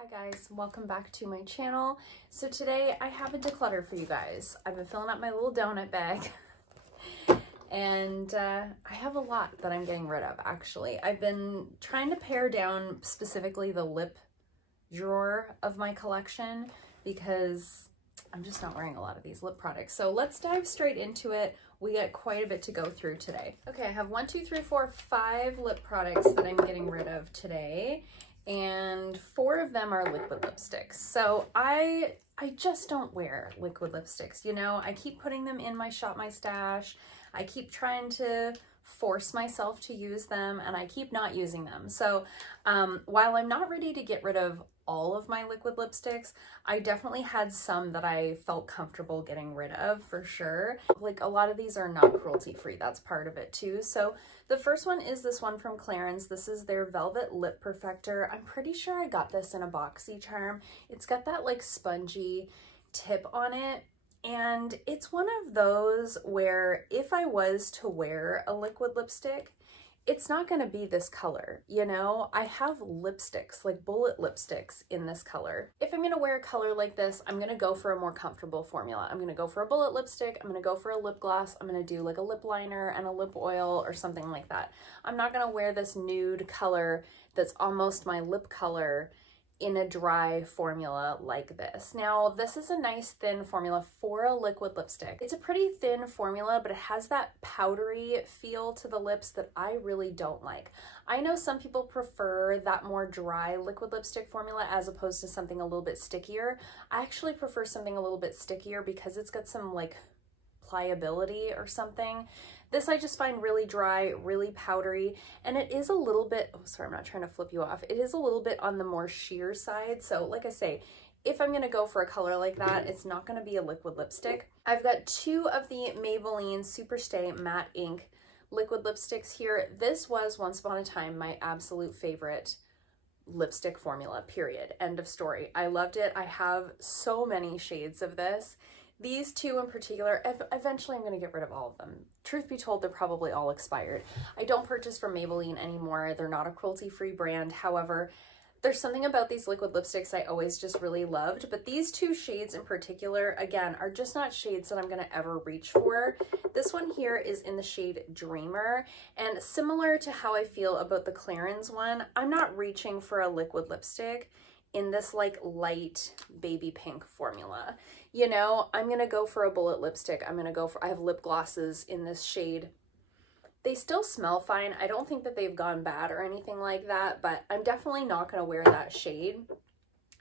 Hi guys, welcome back to my channel. So today I have a declutter for you guys. I've been filling up my little donut bag and I have a lot that I'm getting rid of actually. I've been trying to pare down specifically the lip drawer of my collection because I'm just not wearing a lot of these lip products. So let's dive straight into it. We got quite a bit to go through today. Okay, I have 5 lip products that I'm getting rid of today. And 4 of them are liquid lipsticks. So I just don't wear liquid lipsticks, you know? I keep putting them in my Shop My Stash. I keep trying to force myself to use them and I keep not using them. So while I'm not ready to get rid of all of my liquid lipsticks, I definitely had some that I felt comfortable getting rid of for sure. Like a lot of these are not cruelty free, that's part of it too. So the first one is this one from Clarins. This is their Velvet Lip Perfector. I'm pretty sure I got this in a BoxyCharm. It's got that like spongy tip on it. And it's one of those where if I was to wear a liquid lipstick, it's not going to be this color, you know? I have lipsticks, like bullet lipsticks in this color. If I'm going to wear a color like this, I'm going to go for a more comfortable formula. I'm going to go for a bullet lipstick. I'm going to go for a lip gloss. I'm going to do like a lip liner and a lip oil or something like that. I'm not going to wear this nude color that's almost my lip color in a dry formula like this. Now, this is a nice thin formula for a liquid lipstick. It's a pretty thin formula, but it has that powdery feel to the lips that I really don't like. I know some people prefer that more dry liquid lipstick formula as opposed to something a little bit stickier. I actually prefer something a little bit stickier because it's got some like pliability or something. This I just find really dry, really powdery, and it is a little bit, oh sorry, I'm not trying to flip you off. It is a little bit on the more sheer side. So like I say, if I'm gonna go for a color like that, it's not gonna be a liquid lipstick. I've got 2 of the Maybelline Superstay Matte Ink liquid lipsticks here. This was once upon a time my absolute favorite lipstick formula, period. End of story. I loved it. I have so many shades of this. These 2 in particular, eventually I'm going to get rid of all of them. Truth be told, they're probably all expired. I don't purchase from Maybelline anymore. They're not a cruelty-free brand. However, there's something about these liquid lipsticks I always just really loved. But these 2 shades in particular, again, are just not shades that I'm going to ever reach for. This one here is in the shade Dreamer. And similar to how I feel about the Clarins one, I'm not reaching for a liquid lipstick in this like light baby pink formula. You know, I'm gonna go for a bullet lipstick. I have lip glosses in this shade. They still smell fine. I don't think that they've gone bad or anything like that, but I'm definitely not gonna wear that shade.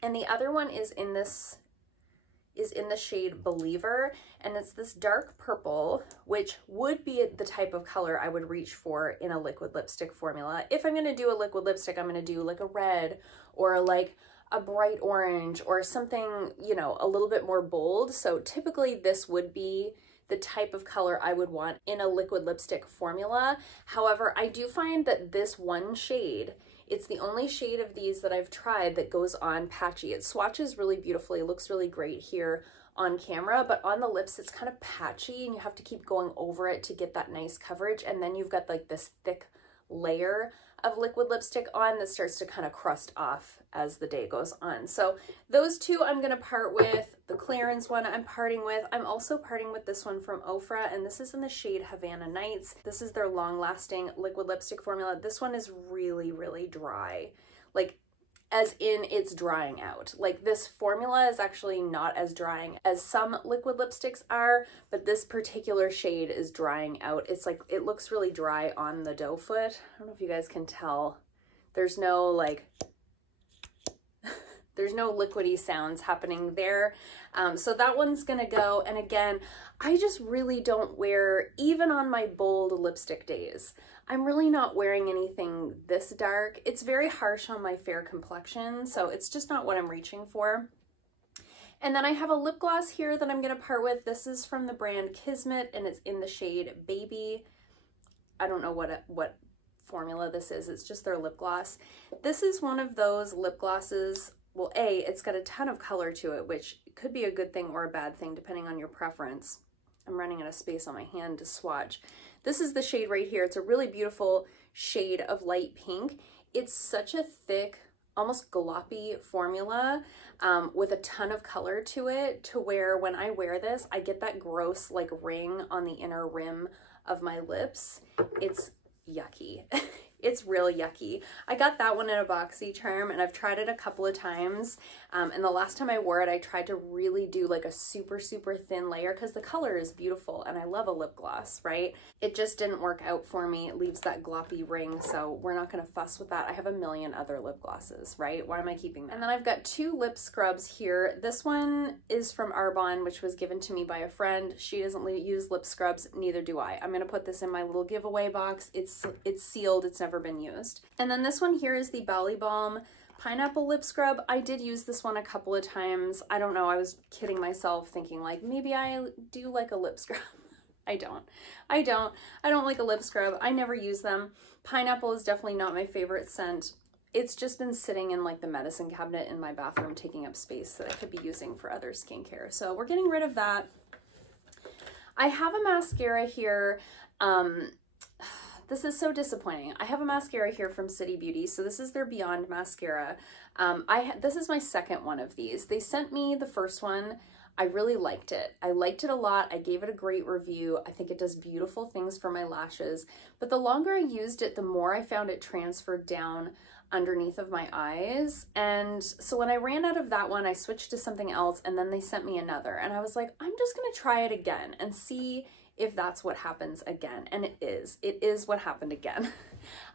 And the other one is in the shade Believer, and it's this dark purple, which would be the type of color I would reach for in a liquid lipstick formula. If I'm gonna do a liquid lipstick, I'm gonna do like a red or like a bright orange or something, you know, a little bit more bold. So typically this would be the type of color I would want in a liquid lipstick formula. However, I do find that this one shade, it's the only shade of these that I've tried that goes on patchy. It swatches really beautifully, looks really great here on camera, but on the lips it's kind of patchy and you have to keep going over it to get that nice coverage. And then you've got like this thick layer of liquid lipstick on that starts to kind of crust off as the day goes on. So those 2 I'm going to part with. The Clarins one I'm parting with. I'm also parting with this one from Ofra, and this is in the shade Havana Nights. This is their long-lasting liquid lipstick formula. This one is really, really dry. Like, as in it's drying out. Like this formula is actually not as drying as some liquid lipsticks are, but this particular shade is drying out. It's like, it looks really dry on the doe foot. I don't know if you guys can tell. There's no like, there's no liquidy sounds happening there. So that one's gonna go. And again, I just really don't wear, even on my bold lipstick days, I'm really not wearing anything this dark. It's very harsh on my fair complexion, so it's just not what I'm reaching for. And then I have a lip gloss here that I'm gonna part with. This is from the brand Kismet, and it's in the shade Baby. I don't know what formula this is. It's just their lip gloss. This is one of those lip glosses. Well, it's got a ton of color to it, which could be a good thing or a bad thing, depending on your preference. I'm running out of space on my hand to swatch. This is the shade right here. It's a really beautiful shade of light pink. It's such a thick, almost gloppy formula with a ton of color to it, to where when I wear this, I get that gross like ring on the inner rim of my lips. It's yucky. It's real yucky. I got that one in a BoxyCharm, and I've tried it a couple of times. And the last time I wore it, I tried to really do like a super, super thin layer because the color is beautiful and I love a lip gloss, right? It just didn't work out for me. It leaves that gloppy ring, so we're not going to fuss with that. I have a million other lip glosses, right? Why am I keeping that? And then I've got 2 lip scrubs here. This one is from Arbonne, which was given to me by a friend. She doesn't use lip scrubs, neither do I. I'm going to put this in my little giveaway box. It's sealed. It's never been used. And then this one here is the Bali Balm Pineapple Lip Scrub. I did use this one a couple of times. I don't know, I was kidding myself thinking like maybe I do like a lip scrub. I don't like a lip scrub. I never use them. Pineapple is definitely not my favorite scent. It's just been sitting in like the medicine cabinet in my bathroom, taking up space that I could be using for other skincare. So we're getting rid of that. I have a mascara here. This is so disappointing. I have a mascara here from City Beauty. So this is their Beyond mascara. This is my second one of these. They sent me the first one. I really liked it. I liked it a lot. I gave it a great review. I think it does beautiful things for my lashes. But the longer I used it, the more I found it transferred down underneath of my eyes. And so when I ran out of that one, I switched to something else, and then they sent me another. And I was like, I'm just gonna try it again and see if that's what happens again. And it is what happened again.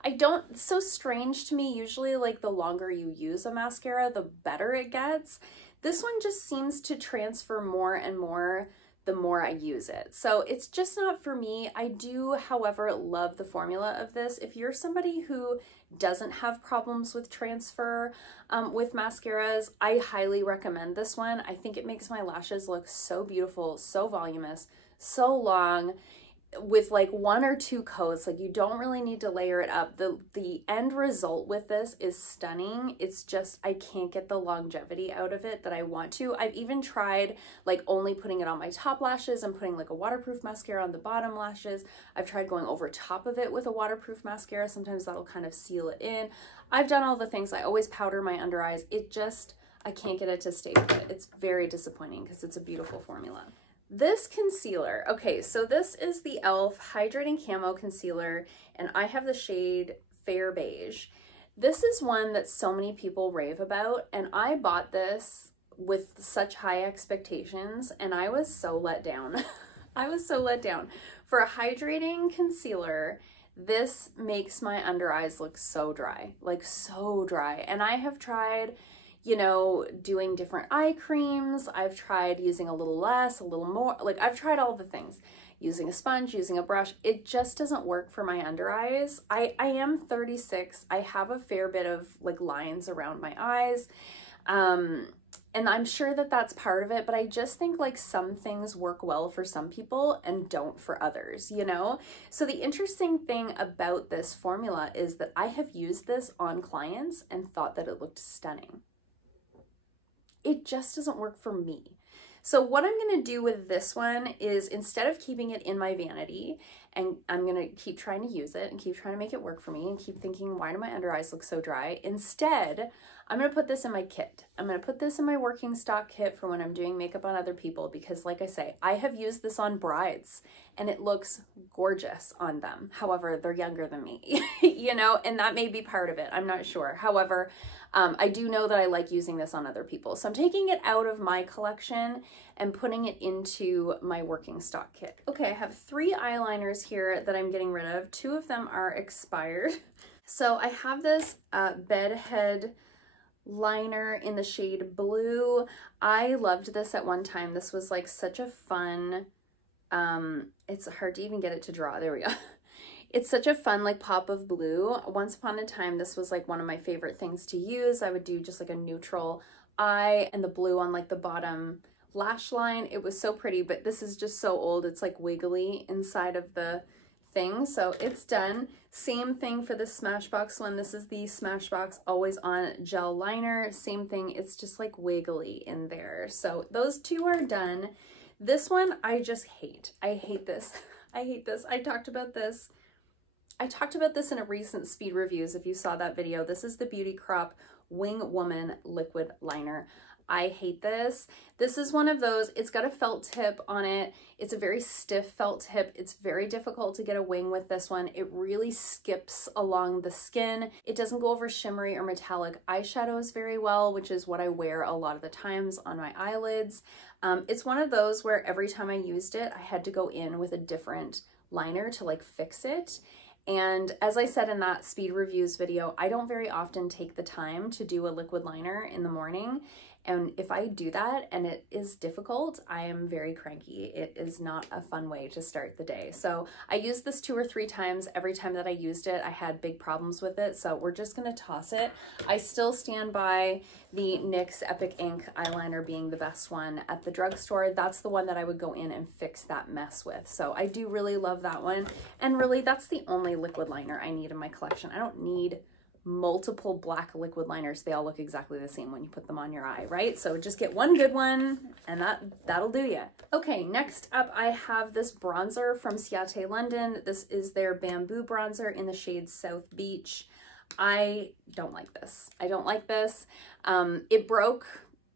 It's so strange to me. Usually like the longer you use a mascara, the better it gets. This one just seems to transfer more and more the more I use it. So it's just not for me. I do, however, love the formula of this. If you're somebody who doesn't have problems with transfer with mascaras, I highly recommend this one. I think it makes my lashes look so beautiful, so voluminous, so long, with like 1 or 2 coats. Like you don't really need to layer it up. The end result with this is stunning. It's just, I can't get the longevity out of it that I want to. I've even tried like only putting it on my top lashes and putting like a waterproof mascara on the bottom lashes. I've tried going over top of it with a waterproof mascara. Sometimes that'll kind of seal it in. I've done all the things. I always powder my under eyes. I can't get it to stay put. It's very disappointing because it's a beautiful formula. This concealer, okay, so this is the e.l.f. Hydrating Camo Concealer, and I have the shade Fair Beige. This is one that so many people rave about, and I bought this with such high expectations, and I was so let down. I was so let down. For a hydrating concealer, this makes my under eyes look so dry, like so dry. And I have tried, you know, doing different eye creams. I've tried using a little less, a little more. Like I've tried all the things. Using a sponge, using a brush. It just doesn't work for my under eyes. I am 36. I have a fair bit of like lines around my eyes. And I'm sure that that's part of it, but I just think like some things work well for some people and don't for others, you know? So the interesting thing about this formula is that I have used this on clients and thought that it looked stunning. It just doesn't work for me. So what I'm gonna do with this one is, instead of keeping it in my vanity, and I'm gonna keep trying to use it and keep trying to make it work for me and keep thinking, why do my under eyes look so dry? Instead, I'm gonna put this in my kit. I'm gonna put this in my working stock kit for when I'm doing makeup on other people, because like I say, I have used this on brides and it looks gorgeous on them. However, they're younger than me, you know, and that may be part of it. I'm not sure. However, I do know that I like using this on other people. So I'm taking it out of my collection and putting it into my working stock kit. Okay, I have 3 eyeliners here that I'm getting rid of. 2 of them are expired. So I have this bedhead liner in the shade Blue. I loved this at one time. This was like such a fun, it's hard to even get it to draw. There we go. It's such a fun like pop of blue. Once upon a time, this was like one of my favorite things to use. I would do just like a neutral eye and the blue on like the bottom lash line. It was so pretty, but this is just so old. It's like wiggly inside of the thing. So it's done. Same thing for the Smashbox one. This is the Smashbox Always On Gel Liner. Same thing. It's just like wiggly in there. So those 2 are done. This one I just hate. I hate this. I hate this. I talked about this in a recent speed reviews. If you saw that video, this is the Beauty Crop Wing Woman liquid liner. I hate this. This is one of those, it's got a felt tip on it. It's a very stiff felt tip. It's very difficult to get a wing with this one. It really skips along the skin. It doesn't go over shimmery or metallic eyeshadows very well, which is what I wear a lot of the times on my eyelids. It's one of those where every time I used it, I had to go in with a different liner to like fix it. And as I said in that speed reviews video, I don't very often take the time to do a liquid liner in the morning. And if I do that and it is difficult, I am very cranky. It is not a fun way to start the day. So I used this 2 or 3 times. Every time that I used it, I had big problems with it. So we're just gonna toss it. I still stand by the NYX Epic Ink eyeliner being the best one at the drugstore. That's the one that I would go in and fix that mess with. So I do really love that one. And really, that's the only liquid liner I need in my collection. I don't need multiple black liquid liners. They all look exactly the same when you put them on your eye, right? So just get one good one and that'll do ya. Okay, next up I have this bronzer from Ciate London. This is their Bamboo bronzer in the shade South Beach. I don't like this. I don't like this. It broke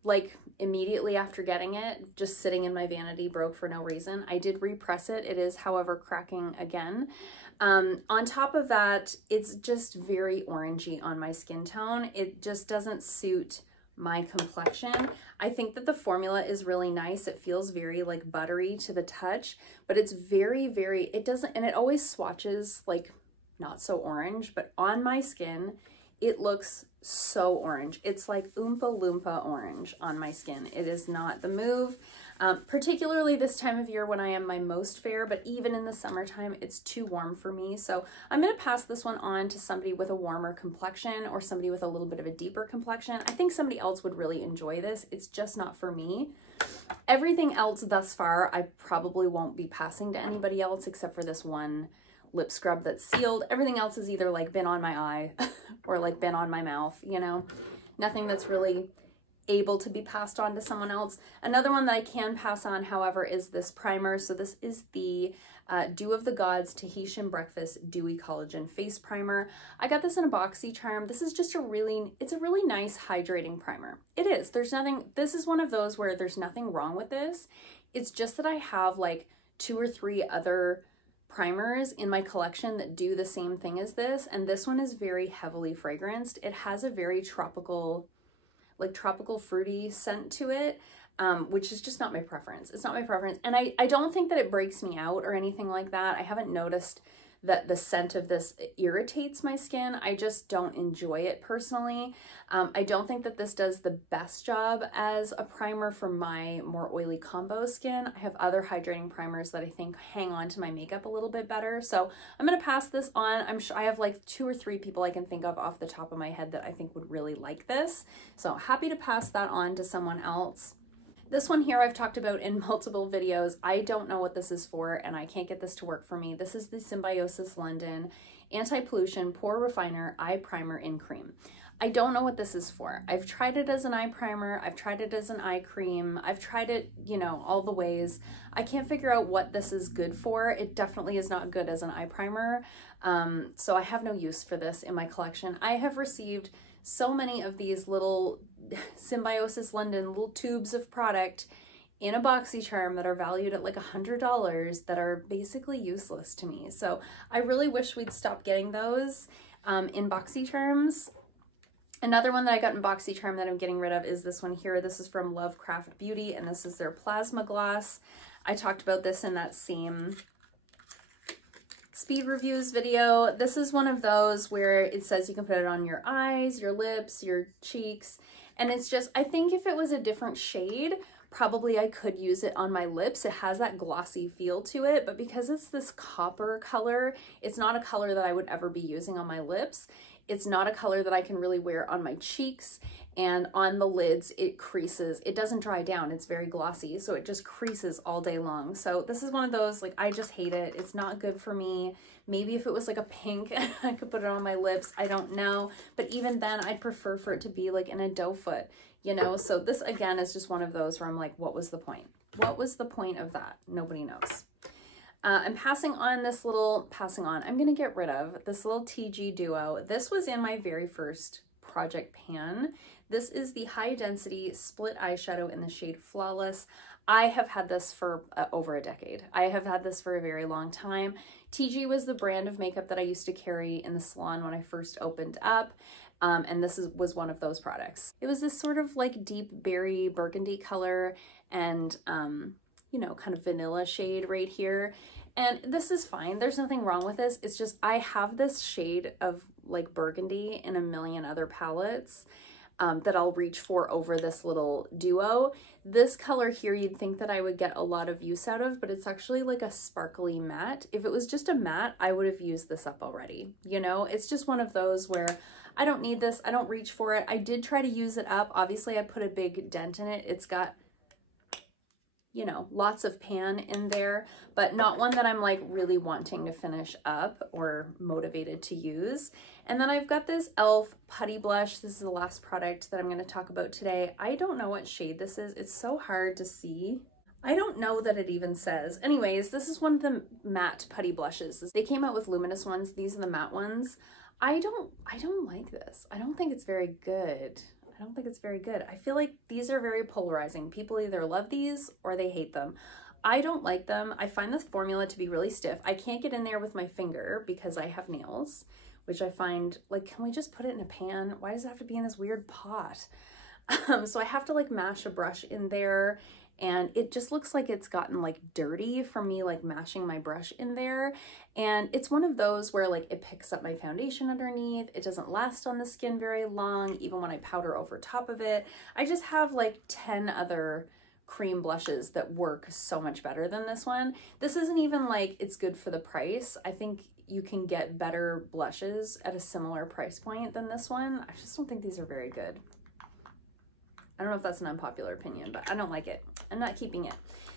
like immediately after getting it, just sitting in my vanity, broke for no reason. I did repress it. It is, however, cracking again. On top of that, it's just very orangey on my skin tone. It just doesn't suit my complexion. I think that the formula is really nice. It feels very like buttery to the touch, but it's very, it doesn't, and it always swatches like not so orange, but on my skin, it looks so orange. It's like Oompa Loompa orange on my skin. It is not the move, particularly this time of year when I am my most fair, but even in the summertime, it's too warm for me. So I'm gonna pass this one on to somebody with a warmer complexion or somebody with a little bit of a deeper complexion. I think somebody else would really enjoy this. It's just not for me. Everything else thus far, I probably won't be passing to anybody else except for this one lip scrub that's sealed. Everything else is either like been on my eye or like been on my mouth, you know, nothing that's really able to be passed on to someone else. Another one that I can pass on, however, is this primer. So this is the Dew of the Gods Tahitian Breakfast Dewy Collagen Face Primer. I got this in a BoxyCharm. This is just it's a really nice hydrating primer. It is, there's nothing, this is one of those where there's nothing wrong with this. It's just that I have like 2 or 3 other primers in my collection that do the same thing as this, and this one is very heavily fragranced. It has a very tropical, like tropical fruity scent to it, which is just not my preference. It's not my preference, and I don't think that it breaks me out or anything like that. I haven't noticed that the scent of this irritates my skin. I just don't enjoy it personally. I don't think that this does the best job as a primer for my more oily combo skin. I have other hydrating primers that I think hang on to my makeup a little bit better. So I'm gonna pass this on. I'm sure I have like 2 or 3 people I can think of off the top of my head that I think would really like this. So happy to pass that on to someone else. This one here I've talked about in multiple videos. I don't know what this is for and I can't get this to work for me. This is the Symbiosis London Anti-Pollution Pore Refiner Eye Primer in Cream. I don't know what this is for. I've tried it as an eye primer. I've tried it as an eye cream. I've tried it, you know, all the ways. I can't figure out what this is good for. It definitely is not good as an eye primer. So I have no use for this in my collection. I have received so many of these little Symbiosis London little tubes of product in a BoxyCharm that are valued at like $100 that are basically useless to me. So I really wish we'd stop getting those in BoxyCharms. Another one that I got in BoxyCharm that I'm getting rid of is this one here. This is from Lovecraft Beauty and this is their Plasma Gloss. I talked about this in that same speed reviews video. This is one of those where it says you can put it on your eyes, your lips, your cheeks, and it's just, I think if it was a different shade, probably I could use it on my lips. It has that glossy feel to it, but because it's this copper color, it's not a color that I would ever be using on my lips. It's not a color that I can really wear on my cheeks, and on the lids it creases. It doesn't dry down, it's very glossy, so it just creases all day long. So this is one of those, like, I just hate it. It's not good for me. Maybe if it was like a pink, I could put it on my lips, I don't know. But even then, I'd prefer for it to be like in a doe foot, you know? So this, again, is just one of those where I'm like, what was the point? What was the point of that? Nobody knows. I'm passing on this little, I'm gonna get rid of this little TG Duo. This was in my very first project pan. This is the High Density Split Eyeshadow in the shade Flawless. I have had this for over a decade. I have had this for a very long time. TG was the brand of makeup that I used to carry in the salon when I first opened up. And this was one of those products. It was this sort of like deep berry burgundy color and, you know, kind of vanilla shade right here. And this is fine. There's nothing wrong with this. It's just I have this shade of like burgundy in a million other palettes that I'll reach for over this little duo. This color here, you'd think that I would get a lot of use out of, but it's actually like a sparkly matte. If it was just a matte, I would have used this up already. You know, it's just one of those where I don't need this. I don't reach for it. I did try to use it up. Obviously, I put a big dent in it. It's got, you know, lots of pan in there, but not one that I'm like really wanting to finish up or motivated to use. And then I've got this e.l.f. putty blush. This is the last product that I'm going to talk about today. I don't know what shade this is. It's so hard to see. I don't know that it even says. Anyways, this is one of the matte putty blushes. They came out with luminous ones. These are the matte ones. I don't like this. I don't think it's very good. I don't think it's very good. I feel like these are very polarizing. People either love these or they hate them. I don't like them. I find this formula to be really stiff. I can't get in there with my finger because I have nails, which I find, like, can we just put it in a pan? Why does it have to be in this weird pot? So I have to like mash a brush in there, and it just looks like it's gotten like dirty from me like mashing my brush in there. And it's one of those where like it picks up my foundation underneath. It doesn't last on the skin very long, even when I powder over top of it. I just have like 10 other cream blushes that work so much better than this one. This isn't even like it's good for the price. I think you can get better blushes at a similar price point than this one. I just don't think these are very good. I don't know if that's an unpopular opinion, but I don't like it. I'm not keeping it.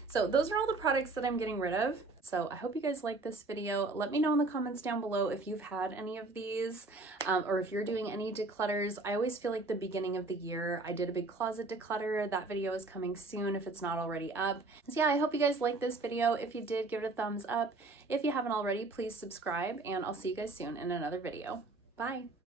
So those are all the products that I'm getting rid of. So I hope you guys like this video. Let me know in the comments down below if you've had any of these or if you're doing any declutters. I always feel like the beginning of the year, I did a big closet declutter. That video is coming soon if it's not already up. So yeah, I hope you guys liked this video. If you did, give it a thumbs up. If you haven't already, please subscribe, and I'll see you guys soon in another video. Bye.